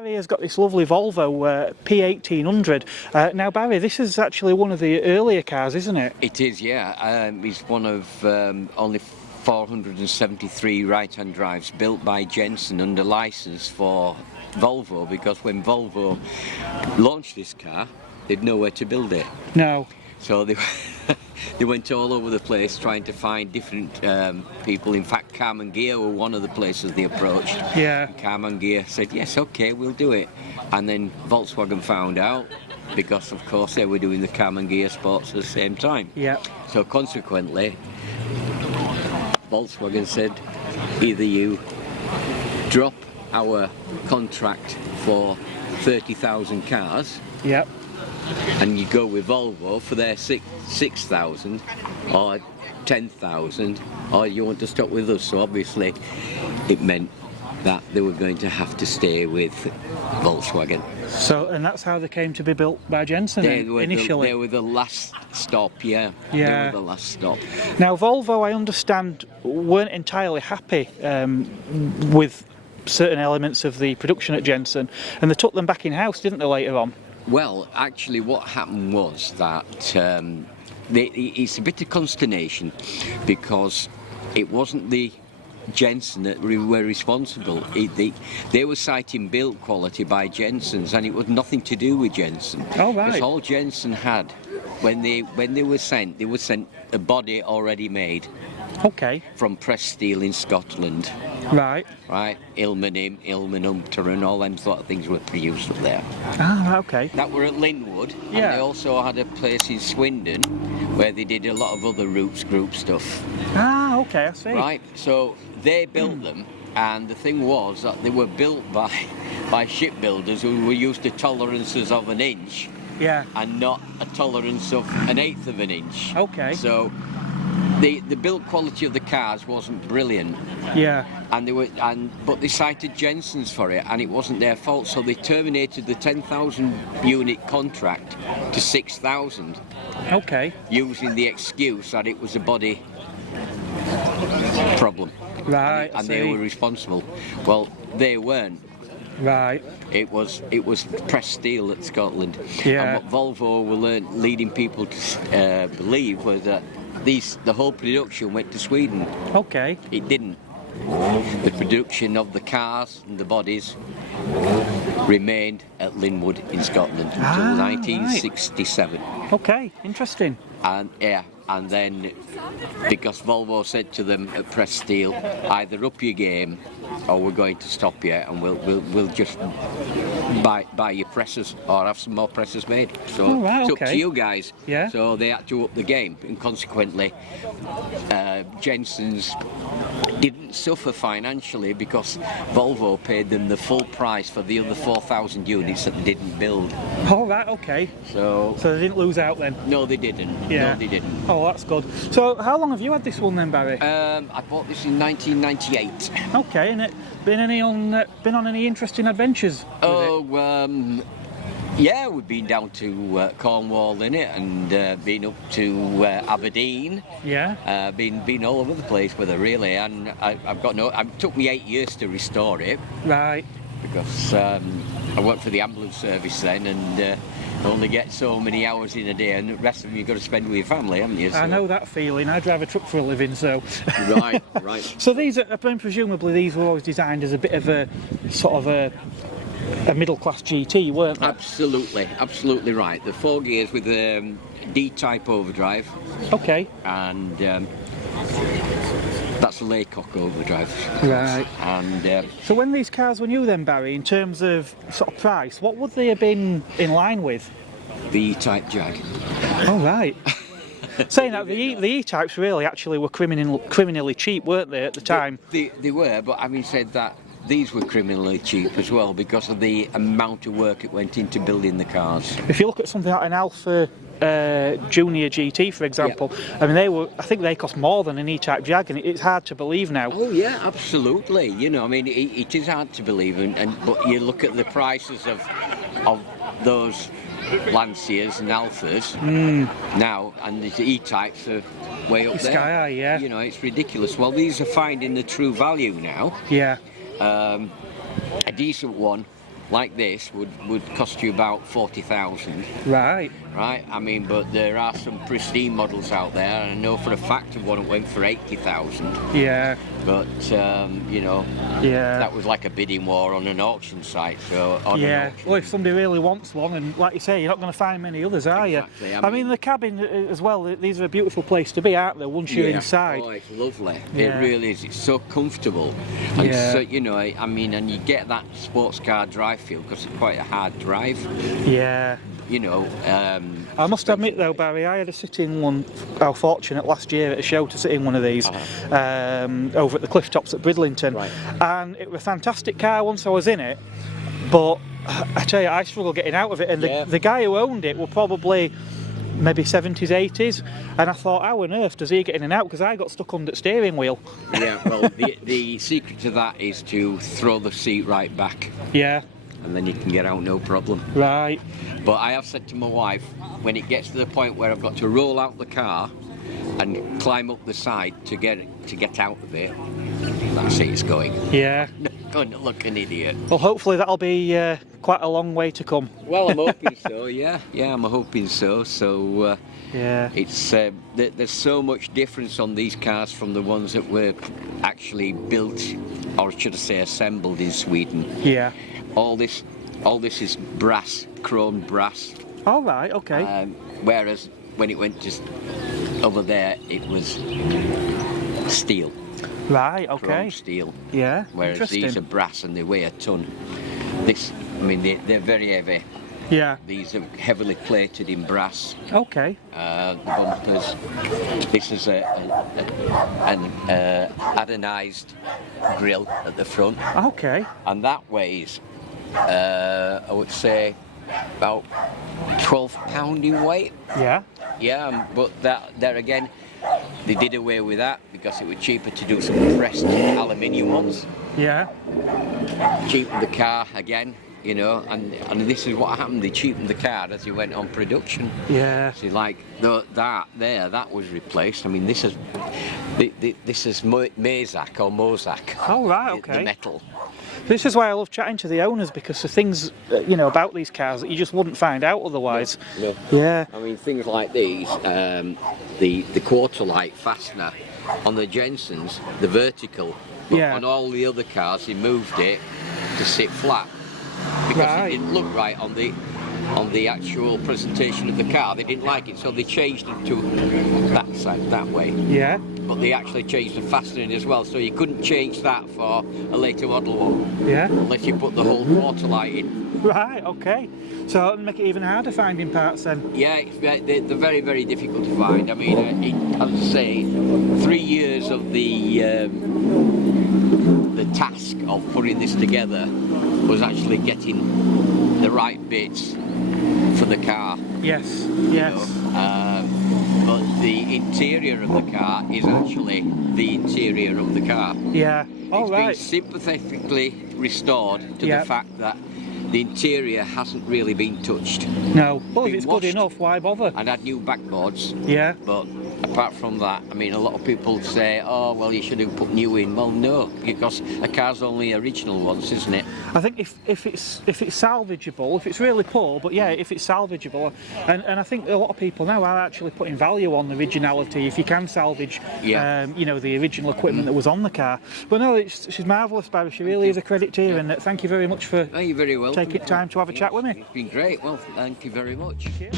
Barrie has got this lovely Volvo P1800. Now, Barrie, this is actually one of the earlier cars, isn't it? It is, yeah. It's one of only 473 right-hand drives built by Jenson under licence for Volvo, because when Volvo launched this car, they'd nowhere to build it. No. So they went all over the place trying to find different people. In fact, Carman Gear were one of the places they approached. Yeah. And Carman Gear said, yes, okay, we'll do it. And then Volkswagen found out, because of course they were doing the Carman Gear sports at the same time. Yeah. So consequently, Volkswagen said, either you drop our contract for 30,000 cars, Yep. and you go with Volvo for their 6,000 or 10,000, or you want to stop with us. So obviously it meant that they were going to have to stay with Volkswagen. So, and that's how they came to be built by Jenson initially. They were the last stop, yeah. Yeah. They were the last stop. Now, Volvo, I understand, weren't entirely happy with certain elements of the production at Jenson, and they took them back in-house, didn't they, later on? Well, actually what happened was that it's a bit of consternation, because it wasn't the Jenson that were responsible. They were citing build quality by Jenson's, and it was nothing to do with Jenson. Oh, right. Because all Jenson had, when they were sent a body already made. Okay. From pressed steel in Scotland. Right. Right, Ilmenham, and all them sort of things were produced up there. Ah, okay. That were at Linwood, Yeah. and they also had a place in Swindon where they did a lot of other Roots Group stuff. Ah, okay, I see. Right, so they built them, and the thing was that they were built by shipbuilders who were used to tolerances of an inch, Yeah. and not a tolerance of an eighth of an inch. Okay. So the build quality of the cars wasn't brilliant. Yeah. But they cited Jenson's for it, and it wasn't their fault. So they terminated the 10,000 unit contract to 6,000. Okay. Using the excuse that it was a body problem. Right. And they were responsible. Well, they weren't. Right. It was pressed steel at Scotland. Yeah. And what Volvo were leading people to believe was that the whole production went to Sweden. Okay. It didn't. The production of the cars and the bodies remained at Linwood in Scotland until 1967. Right. Okay, interesting. And then because Volvo said to them at Press Steel, either up your game or we're going to stop you, and we'll just buy your presses or have some more presses made. So it's up to you guys. Yeah. So they had to up the game, and consequently Jenson's didn't suffer financially because Volvo paid them the full price for the other 4,000 units that they didn't build. Oh, right, okay. So they didn't lose out then? No, they didn't. Yeah. No, they didn't. Oh, that's good. So how long have you had this one then, Barrie? I bought this in 1998. Okay, and it been on any interesting adventures with it? Yeah, we've been down to Cornwall in it, and been up to Aberdeen. Yeah. Been all over the place with it really, and it took me 8 years to restore it. Right. Because I worked for the ambulance service then, and only get so many hours in a day, and the rest of them you've got to spend with your family, haven't you? So. I know that feeling. I drive a truck for a living, so. Right. So these are, presumably these were always designed as a bit of a sort of a middle-class GT, weren't they? Absolutely right. The 4 gears with D-type overdrive. Okay. And that's a Laycock overdrive. Right. And so when these cars were new then, Barrie, in terms of sort of price, what would they have been in line with? The E-type Jag. Oh, right. Saying that, the E-types really actually were criminally cheap, weren't they, at the time? They were, but having said that, these were criminally cheap as well because of the amount of work it went into building the cars. If you look at something like an Alfa Junior GT, for example, I mean, I think they cost more than an E-type Jag, and it's hard to believe now. Oh yeah, absolutely. You know, I mean, it is hard to believe, but you look at the prices of those Lanciers and Alphas now, and the E-types are way up there. Sky high, yeah. You know, it's ridiculous. Well, these are finding the true value now. Yeah. A decent one like this would cost you about 40,000. Right. Right, I mean, but there are some pristine models out there, and I know for a fact of one that went for 80,000. Yeah. But you know, Yeah. that was like a bidding war on an auction site. So on an Yeah. auction. Well, if somebody really wants one, and like you say, you're not going to find many others, are Exactly, you? I I mean, the cabin as well. These are a beautiful place to be, aren't they? Once you're inside. Oh, it's lovely. Yeah. It really is. It's so comfortable. And Yeah. so, you know, I mean, and you get that sports car drive feel because it's quite a hard drive. Yeah. You know. I must admit though, Barry, I had a sit-in one. I was fortunate last year at a show to sit in one of these over at the cliff tops at Bridlington, Right. and it was a fantastic car once I was in it. But I tell you, I struggled getting out of it, and Yeah. the guy who owned it were probably maybe 70s, 80s, and I thought, how on earth does he get in and out? Because I got stuck under the steering wheel. Yeah. Well, the secret to that is to throw the seat right back, Yeah. and then you can get out no problem. Right. But I have said to my wife, when it gets to the point where I've got to roll out the car and climb up the side to get out of it, that's it, it's going. Yeah. Going to look an idiot. Well, hopefully that'll be quite a long way to come. Well, I'm hoping so. Yeah, I'm hoping so. So Yeah. it's there's so much difference on these cars from the ones that were actually built, or should I say, assembled in Sweden. Yeah. All this is brass, chrome brass. All right. Okay. Whereas when it went just over there, it was steel, Right. chrome Okay. steel. Yeah. Whereas Interesting. these are brass and they weigh a ton. I mean, they're very heavy. Yeah. These are heavily plated in brass. Okay. The bumpers. This is an anodized grille at the front, Okay. and that weighs, I would say, about 12 pound in weight. Yeah. Yeah, but there again, they did away with that because it was cheaper to do some pressed aluminium ones. Yeah. Cheapened the car again, you know, and this is what happened. They cheapened the car as it went on production. Yeah. So like that was replaced. I mean, this is Mazak or Mozak. Oh right. The Okay. metal. This is why I love chatting to the owners, because the things about these cars that you just wouldn't find out otherwise. No. Yeah. I mean, things like these, the quarter light fastener on the Jensons, the vertical. But Yeah. on all the other cars, they moved it to sit flat because Right. it didn't look right on the actual presentation of the car. They didn't like it, so they changed it to that side, that way. Yeah. But they actually changed the fastening as well, so you couldn't change that for a later model one Yeah. unless you put the whole quarter light in. Right. Okay. So that'll make it even harder finding parts then. Yeah, they're very, very difficult to find. I mean, as I say, 3 years of the task of putting this together was actually getting the right bits for the car. Yes. you Yes. know. But the interior of the car is actually the interior of the car. Yeah. All It's right. been sympathetically restored to Yep. the fact that the interior hasn't really been touched. No. Well, if been it's good washed. enough, why bother? And had new backboards, Yeah. but apart from that, I mean, a lot of people say, oh, well, you should have put new in. Well, no, because a car's only original once, isn't it? I think if it's salvageable, if it's really poor, but yeah, if it's salvageable, and I think a lot of people now are actually putting value on the originality. If you can salvage, Yeah. the original equipment that was on the car. But no, she's marvellous, Barry. She really is a credit to you, and thank you very much for Oh, you're very welcome. taking time to have a chat with me. It's been great. Well, thank you very much. Cheers.